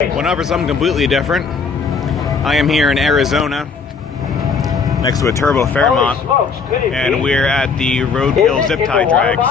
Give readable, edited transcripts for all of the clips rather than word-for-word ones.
Well, now for something completely different. I am here in Arizona, next to a Turbo Fairmont, and we're at the Roadkill Ziptie drags.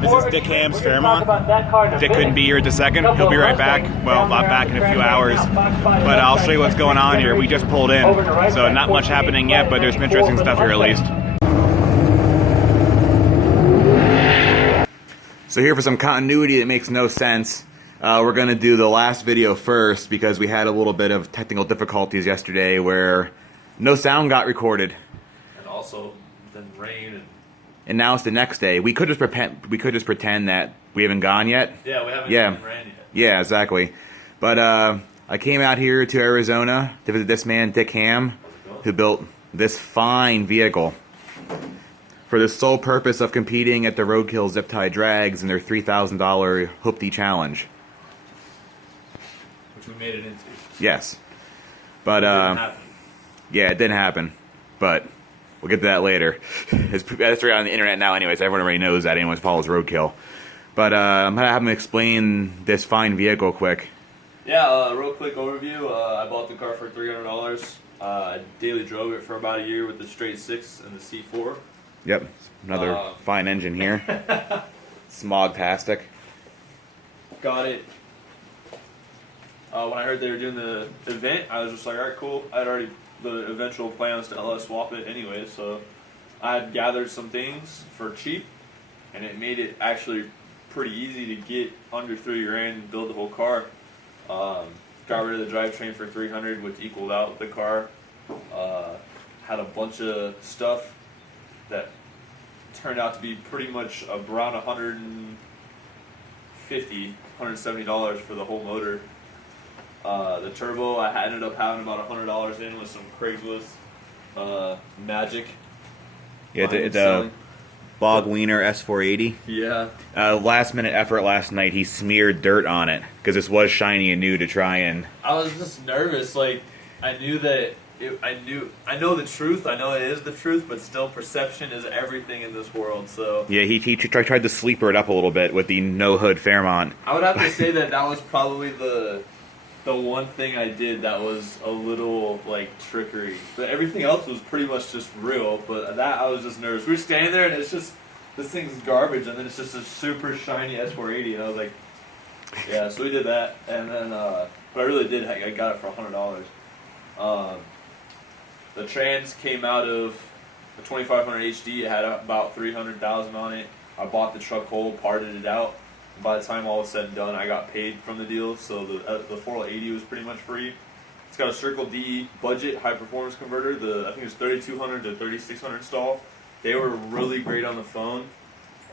This is Dick Hamm's Fairmont. Dick couldn't be here at the second. He'll be right back. Well, not back in a few hours, but I'll show you what's going on here. We just pulled in, so not much happening yet, but there's some interesting stuff here at least. So here for some continuity that makes no sense. We're going to do the last video first because we had a little bit of technical difficulties yesterday where no sound got recorded. And also then rain and now it's the next day. We could just pretend that we haven't gone yet. Yeah, we haven't seen rain yet. Yeah, exactly. But I came out here to Arizona to visit this man, Dick Hamm, who built this fine vehicle for the sole purpose of competing at the Roadkill Ziptie drags in their $3,000 Hoopty challenge. Which we made it into. Yes. But, yeah, it didn't happen. But we'll get to that later. It's right on the internet now anyways. Everyone already knows that. Anyone who follows Roadkill. But I'm going to have him explain this fine vehicle quick. Yeah, real quick overview. I bought the car for $300. I daily drove it for about a year with the straight 6 and the C4. Yep. Another fine engine here. Smog-tastic. Got it. When I heard they were doing the event, I was just like, alright, cool. I had already the eventual plans to LS swap it anyway, so I had gathered some things for cheap, and it made it actually pretty easy to get under $3,000 and build the whole car. Got rid of the drivetrain for $300, which equaled out the car. Had a bunch of stuff that turned out to be pretty much around $170 for the whole motor. The turbo, I ended up having about $100 in with some Craigslist magic. Yeah, it's a Bog Wiener S480. Yeah. Last minute effort last night, he smeared dirt on it because this was shiny and new to try and. I was just nervous. Like, I knew that. I know the truth. I know it is the truth, but still, perception is everything in this world. So yeah, he tried to sleeper it up a little bit with the no hood Fairmont. I would have to say that was probably the one thing I did that was a little like trickery. But everything else was pretty much just real. But that I was just nervous. We were standing there and it's just this thing's garbage, and then it's just a super shiny S480, and I was like, yeah. So we did that, and then but I really did. I got it for $100. The trans came out of the 2500 HD. It had about 300,000 on it. I bought the truck whole, parted it out. And by the time all was said and done, I got paid from the deal. So the 480 was pretty much free. It's got a Circle D budget high performance converter. I think it's 3200 to 3600 stall. They were really great on the phone,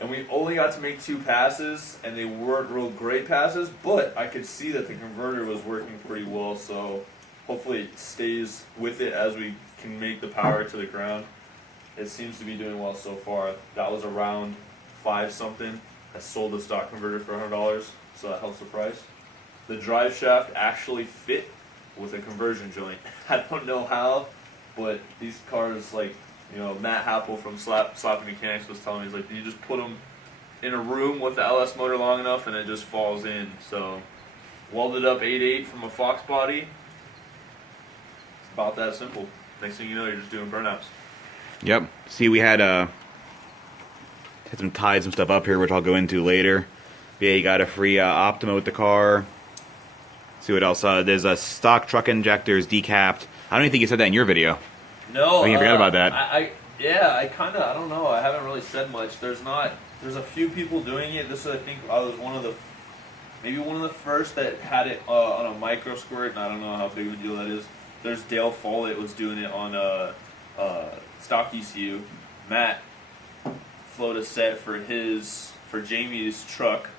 and we only got to make 2 passes, and they weren't real great passes. But I could see that the converter was working pretty well. So hopefully it stays with it as we can make the power to the ground. It seems to be doing well so far. That was around 5 something. I sold the stock converter for $100, so that helps the price. The drive shaft actually fit with a conversion joint. I don't know how, but these cars, like, you know, Matt Happel from Slapping Mechanics was telling me, he's like, you just put them in a room with the LS motor long enough and it just falls in. So welded up 8.8 from a Fox body. About that simple. Next thing you know, you're just doing burnouts. Yep. See, we had some tied some stuff up here, which I'll go into later. Yeah, you got a free Optima with the car. See what else? There's a stock truck injectors decapped. I don't even think you said that in your video. No. I think you forgot about that. I don't know. I haven't really said much. There's a few people doing it. This is, I think, I was maybe one of the first that had it on a micro squirt, and I don't know how big of a deal that is. There's Dale Follett was doing it on a stock ECU. Matt flowed a set for Jamie's truck,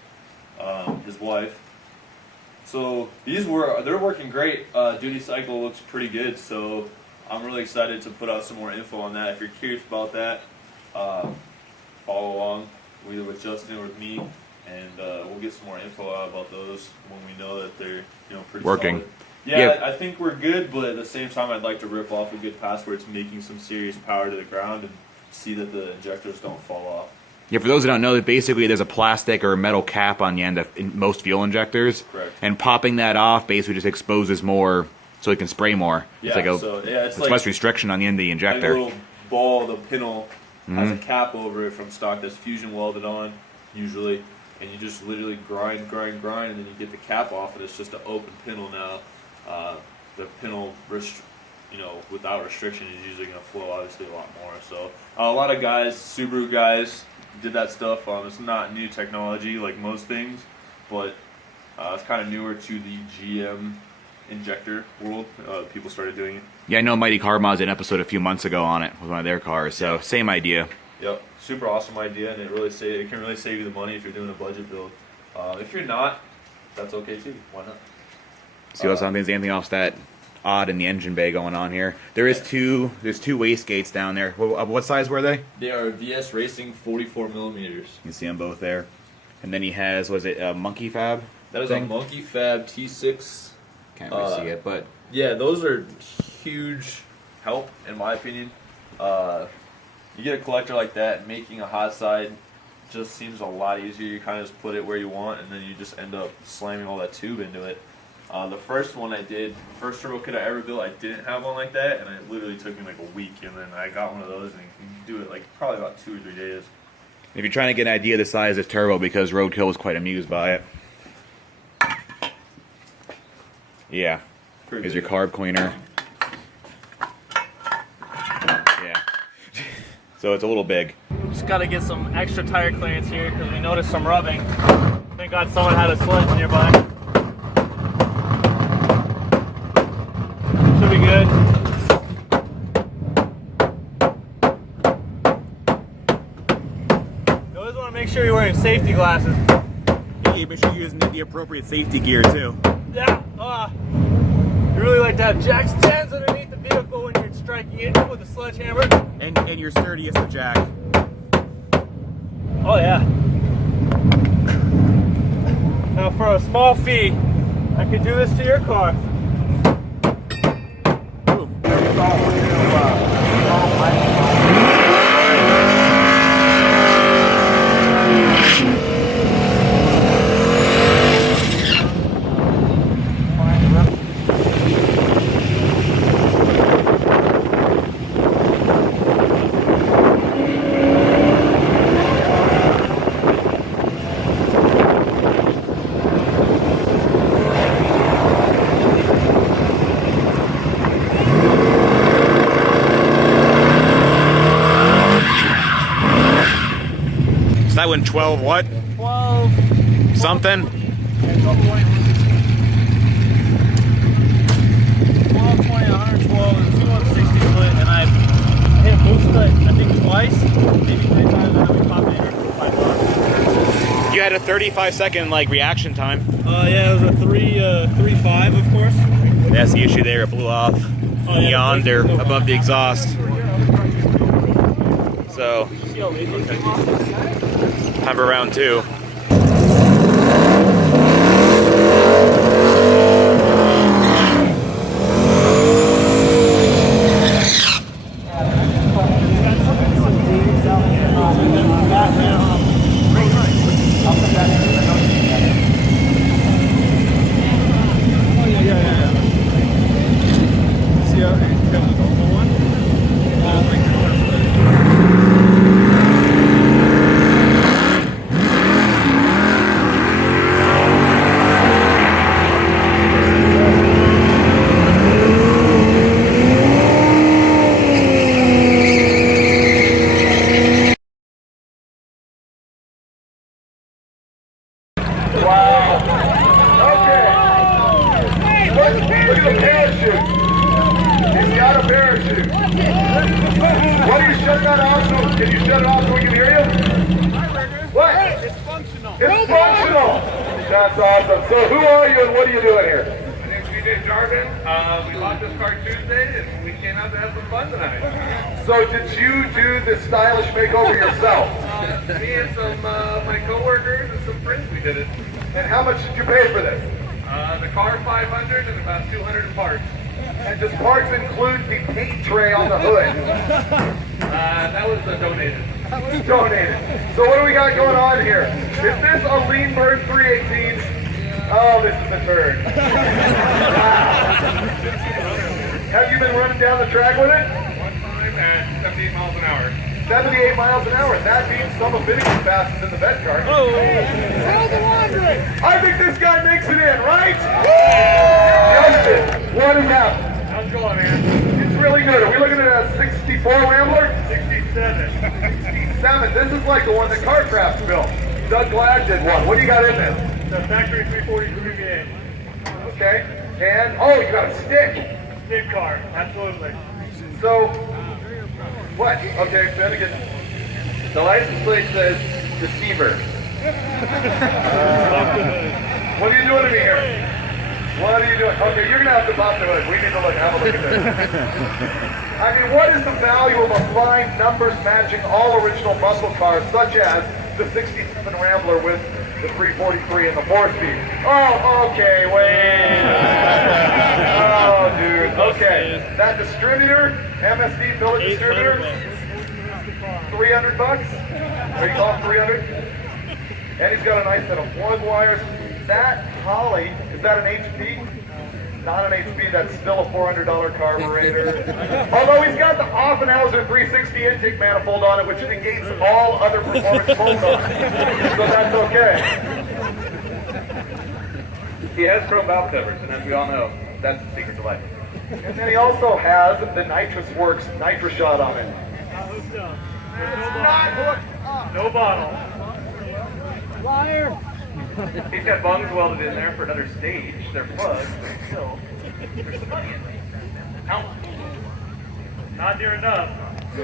his wife. So they're working great. Duty cycle looks pretty good. So I'm really excited to put out some more info on that. If you're curious about that, follow along either with Justin or with me, and we'll get some more info out about those when we know that they're pretty working. Solid. Yeah, I think we're good, but at the same time, I'd like to rip off a good pass where it's making some serious power to the ground and see that the injectors don't fall off. Yeah, for those who don't know, basically there's a plastic or a metal cap on the end of most fuel injectors. Correct. And popping that off basically just exposes more, so it can spray more. Yeah, it's like it's like less restriction on the end of the injector. Like a little ball, the pintle has a cap over it from stock that's fusion welded on, usually. And you just literally grind, and then you get the cap off, and it's just an open pintle now. The pintle, without restriction is usually going to flow obviously a lot more. So a lot of guys, Subaru guys, did that stuff. It's not new technology like most things, but it's kind of newer to the GM injector world. People started doing it. Yeah, I know Mighty Car Mods did an episode a few months ago on it with one of their cars, so same idea. Yep, super awesome idea, and it can really save you the money if you're doing a budget build. If you're not, that's okay too. Why not? See what's anything else that odd in the engine bay going on here? There's two wastegates down there. What size were they? They are VS Racing 44 millimeters. You can see them both there. And then he has, was it a Monkey Fab? That is a Monkey Fab T6. Can't really see it, but yeah, those are huge help in my opinion. You get a collector like that, making a hot side just seems a lot easier. You kind of just put it where you want, and then you just end up slamming all that tube into it. The first one I did, first turbo kit I ever built, I didn't have one like that, and it literally took me like a week, and then I got one of those, and you can do it like probably about 2 or 3 days. If you're trying to get an idea of the size of this turbo, because Roadkill was quite amused by it. Yeah, here's your carb cleaner. Yeah. So it's a little big. Just got to get some extra tire clearance here because we noticed some rubbing. Thank God someone had a sledge nearby. Should be good. You always want to make sure you're wearing safety glasses. Yeah, make sure you're using the appropriate safety gear too. Yeah. You really like to have jack stands underneath the vehicle when you're striking it with a sledgehammer. And you're sturdy as the jack. Oh yeah. Now for a small fee, I could do this to your car. That one 12 what? 12 something? 12, 20, 112, and 260 split, and I hit boost I think twice, maybe 3 times, and then we popped in here for 5 bucks. You had a 35-second reaction time. Yeah, it was a 3.5, of course. That's the issue there. It blew off yonder above the exhaust. So, time for round 2. Can you shut it off so we can hear you? What? It's functional. It's functional. That's awesome. So who are you and what are you doing here? My name's DJ Jarvin. We bought this car Tuesday and we came out to have some fun tonight. So did you do the stylish makeover yourself? Me and some my coworkers and some friends, we did it. And how much did you pay for this? The car $500 and about 200 in parts. And does parts include the paint tray on the hood? That was donated. Donated. So what do we got going on here? Is this a lean bird 318? Oh, this is a turd. Have you been running down the track with it? One time at 78 miles an hour. 78 miles an hour. That means some of it is fastest in the vet car. Oh! I think this guy makes it in, right? Justin, what has happened? How's it going, man? It's really good. Are we looking at a 64 Rambler? 67. 67. This is like the one that Carcraft built. Doug Glad did one. What do you got in this? The factory 343 VA. Okay. And, oh, you got a stick. Stick car, absolutely. So, what? Okay, Bennigan. The license plate says deceiver. What are you doing to me here? What are you doing? Okay, you're going to have to pop the hood. We need to have a look at this. I mean, what is the value of a fine numbers matching all original muscle cars, such as the 67 Rambler with the 343 and the 4-speed? Oh, okay, wait. Oh, dude. Okay. That distributor, MSD billet distributor, 300 bucks? Are you calling 300? And he's got a nice set of plug wires. That Holly, is that an HP? Not an HP, that's still a $400 carburetor. Although he's got the Offenhauser 360 intake manifold on it, which negates all other performance bolts on it. So that's okay. He has chrome valve covers, and as we all know, that's the secret to life. And then he also has the Nitrous Works Nitro Shot on it. Not hooked up. No bottle. Liar! He's got bungs welded in there for another stage. They're plugged, but still, there's some money in there. How much? Not near enough.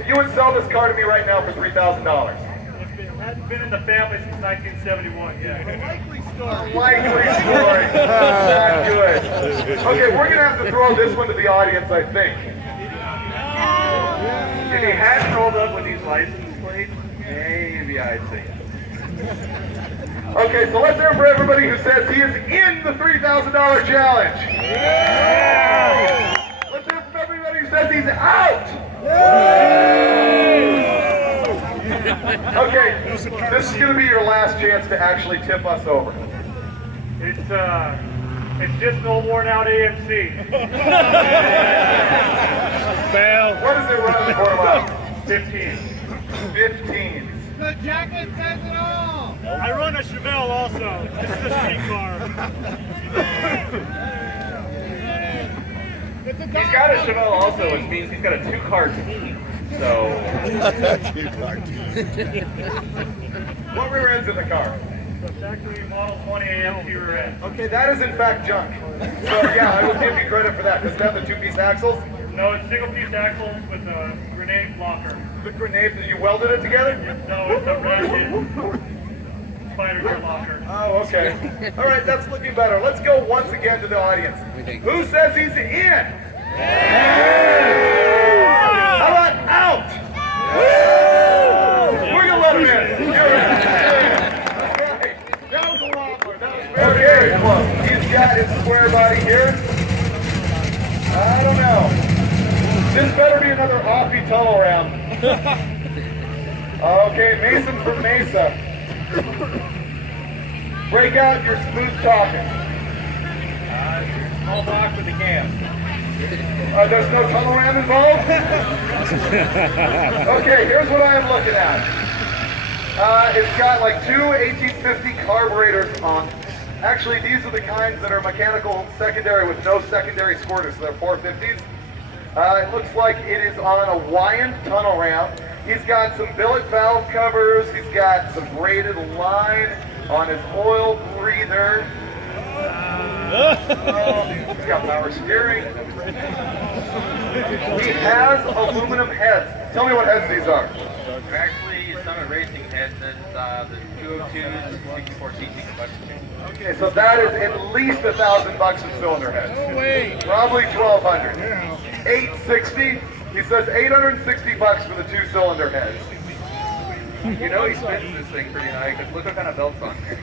You would sell this car to me right now for $3,000. It hasn't been in the family since 1971 yet. Likely story. Not good. Okay, we're going to have to throw this one to the audience, I think. If he hadn't rolled up with these license plates, maybe I'd say it. Okay, so let's hear it for everybody who says he is in the $3,000 challenge. Let's hear it from everybody who says he's out. Okay, this is going to be your last chance to actually tip us over. It's just an old worn out AMC. Fail. What is it running for a while? 15. 15. The jacket says it all. I run a Chevelle also. This is a street car. He's got a Chevelle also, which means he's got a two-car team. So, What rear end's in the car? The factory model 20 AMT rear end. Okay, that is in fact junk. So yeah, I will give you credit for that. Does it have the two-piece axles? No, it's single piece axles with a grenade blocker. The grenade, you welded it together? No, it's a ratchet spider gear locker. Oh, okay. All right, that's looking better. Let's go once again to the audience. Who says he's in? How about out? We're gonna let him in. You're in. Okay. That was a long one. That was very close. He's got his square body here. I don't know. This better be another offie tunnel round. Okay, Mason from Mesa. Break out your smooth talking. small box with the cam. There's no tunnel ram involved? Okay, here's what I am looking at. It's got like two 1850 carburetors on. Actually, these are the kinds that are mechanical secondary with no secondary squirters, so they're 450s. It looks like it is on a Wyand tunnel ram. He's got some billet valve covers. He's got some braided line on his oil breather. He's got power steering. He has aluminum heads. Tell me what heads these are. They're actually Summit Racing heads. That's the 202 64 cc combustion. Okay, so that is at least $1,000 in cylinder heads. No way. Probably 1,200. 860. He says $860 for the two cylinder heads. You know he spins this thing pretty high because look what kind of belt's on there.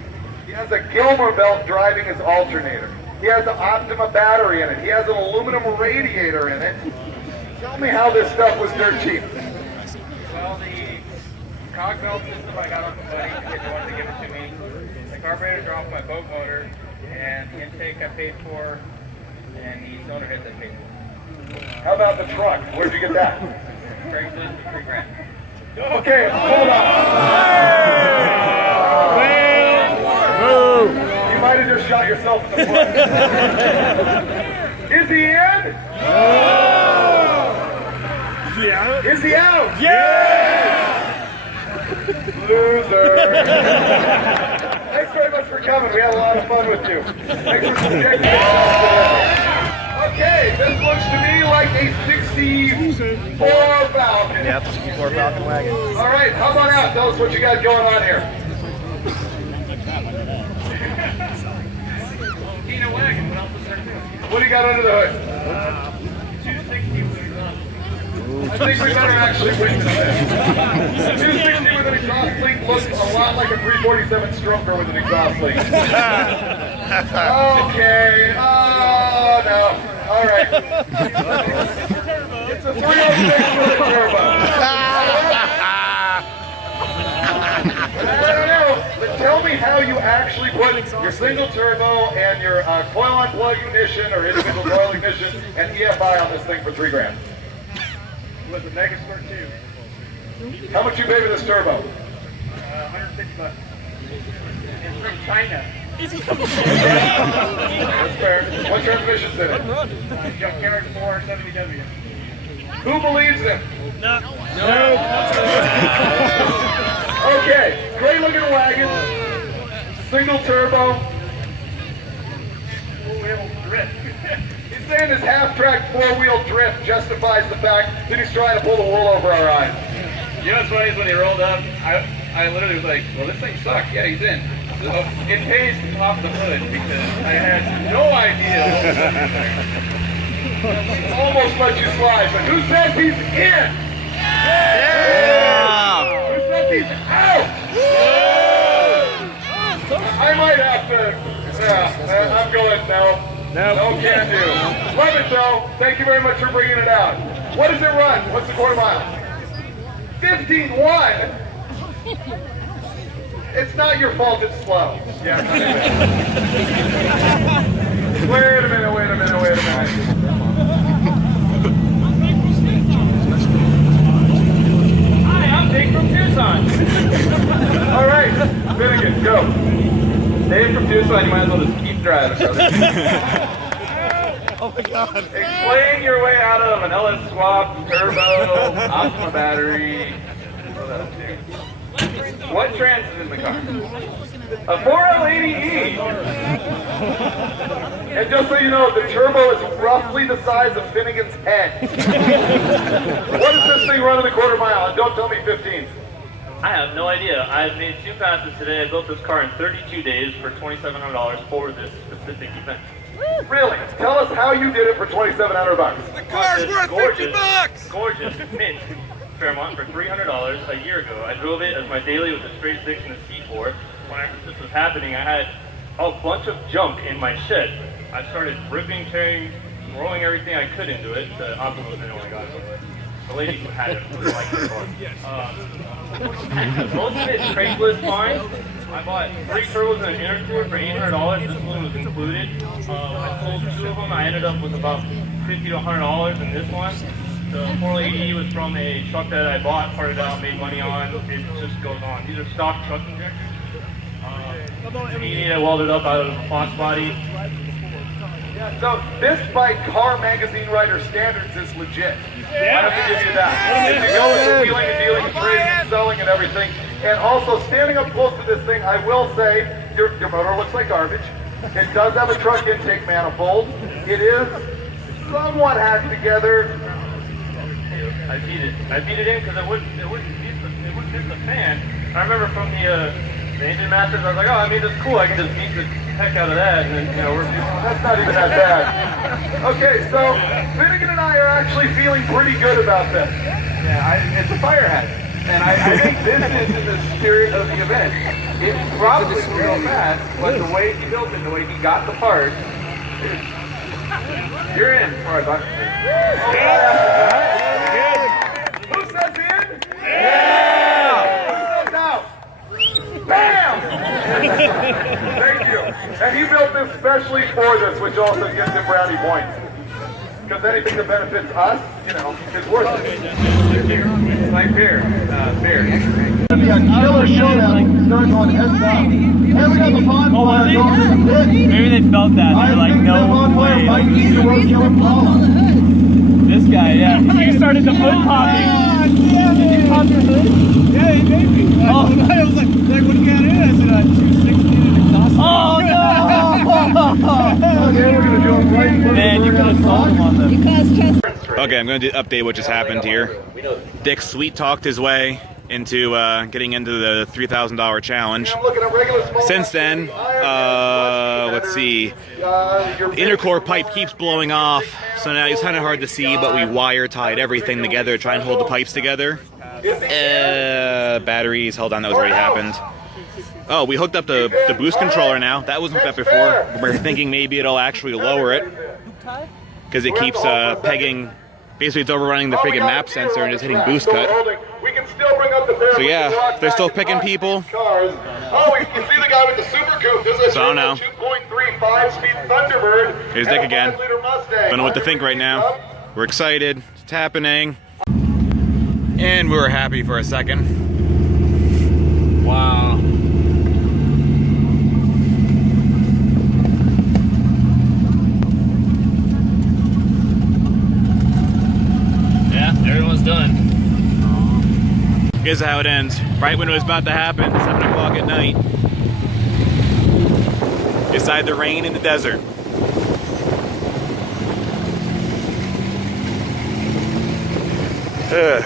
He has a Gilmer belt driving his alternator. He has an Optima battery in it. He has an aluminum radiator in it. Tell me how this stuff was dirt cheap. Well, the cog belt system I got off the buddy because he wanted to give it to me. The carburetor dropped my boat motor, and the intake I paid for, and the cylinder heads I paid for. How about the truck? Where'd you get that? Craigslist for $3,000. Okay, hold on. You might have just shot yourself in the foot. Is he in? Is he out? Yeah! Loser. Thanks very much for coming. We had a lot of fun with you. Thanks for subjecting yourself. Okay, this looks to me like a 64 Falcon. Yep, 64 Falcon wagon. All right, how about now? Tell us what you got going on here. Tina wagon, what else is there too? What do you got under the hood? 260 with exhaust. I think we better actually win this. 260 with an exhaust leak looks a lot like a 347 stroker with an exhaust leak. Okay, oh no. All right. It's a 306 with a turbo. I don't know, but tell me how you actually put your single turbo and your coil-on plug ignition or individual coil ignition and EFI on this thing for $3,000. With a Megascore 2. How much you pay for this turbo? $150. It's from China. That's fair. What transmission's in it? Junkyard 4 WW. Who believes him? No. Okay, great looking wagon. Single turbo. Four-wheel drift. He's saying his half-track four-wheel drift justifies the fact that he's trying to pull the wool over our eyes. You know what's funny is when he rolled up, I literally was like, well, this thing sucks. Yeah, he's in. So it pays to pop the hood because I had no idea what was there. Almost let you slide, but who says he's in? Who says he's out? I might have to. I'm going no. No can do. Love it though. Thank you very much for bringing it out. What does it run? What's the quarter mile? 15.1. It's not your fault. It's slow. Yeah. Wait a minute. Hi, I'm Dick from Tucson. All right, Finnegan, go. Dave from Tucson, you might as well just keep driving, brother. Oh my god. Explain your way out of an LS swap, turbo, Optima battery. What trans is in the car? A 4L80E. And just so you know, the turbo is roughly the size of Finnegan's head. What does this thing run in the quarter mile? And don't tell me 15s. I have no idea. I've made 2 passes today. I built this car in 32 days for $2,700 for this specific event. Really? Tell us how you did it for $2,700. The car's worth $50. Gorgeous mint Fairmont for $300 a year ago. I drove it as my daily with a straight 6 and a C4. When this was happening, I had a bunch of junk in my shed. I started ripping, tearing, rolling everything I could into it. The Optima was the only got it. The lady who had it really liked the car. Most of it is Craigslist finds. I bought 3 turbos and an intercooler for $800. This one was included. I sold 2 of them. I ended up with about $50 to $100 in this one. The 480 was from a truck that I bought, parted out, made money on. It just goes on. These are stock truck injectors. I welded up out of a Fox body. Yeah, so this by Car Magazine Writer Standards is legit. I have to give you that. If you go with the wheeling and dealing and trading and selling and everything. And also standing up close to this thing, I will say your motor looks like garbage. It does have a truck intake manifold. It is somewhat hacked together. I beat it in because it wouldn't hit the fan. I remember from the engine masters, I was like, oh, I mean, that's cool. I can just beat the heck out of that, and then That's not even that bad. Okay, so Finnegan and I are actually feeling pretty good about this. Yeah, it's a fire hazard. And I think this is in the spirit of the event. It probably was real fast, but the way he built it, the way he got the part, you're in for a buck. Who says in? Yeah! And he built this specially for this, which also gives him brownie points. Because anything that benefits us, you know, is worth it. Like beer. Beer. It's gonna be a killer showdown. Starting on heads up. And we got the bonfire going in the pit. Maybe they felt that. They're like, no way. This guy, yeah. You started the foot popping. Did you pop your hood? Yeah, he made me. I was like, what do you got in? I said, 260 and exhaust. Oh, no! Okay, we're gonna do it right first. Man, you could have sold him on the... Okay, I'm going to update what just happened here. Dick sweet talked his way into getting into the $3,000 challenge. I'm looking at regular small Since then, let's see, the intercore pipe keeps blowing off, so now it's kind of hard to see, but we wire tied everything together to try and hold the pipes together. Batteries, hold on, that was already happened. Oh, we hooked up the boost controller now. That wasn't hooked up before. We're thinking maybe it'll actually lower it, because it keeps pegging. Basically, it's overrunning the friggin' map sensor and just hitting boost cut. So yeah, they're still picking people. Oh, you can see the guy with the super coupe. This is So I don't know. 2.35 speed Thunderbird. Here's Dick again. Don't know what to think right now. We're excited. It's happening. And we were happy for a second. Wow. Yeah, everyone's done. Here's how it ends. Right when it was about to happen, 7 o'clock at night. Beside the rain in the desert. Ugh.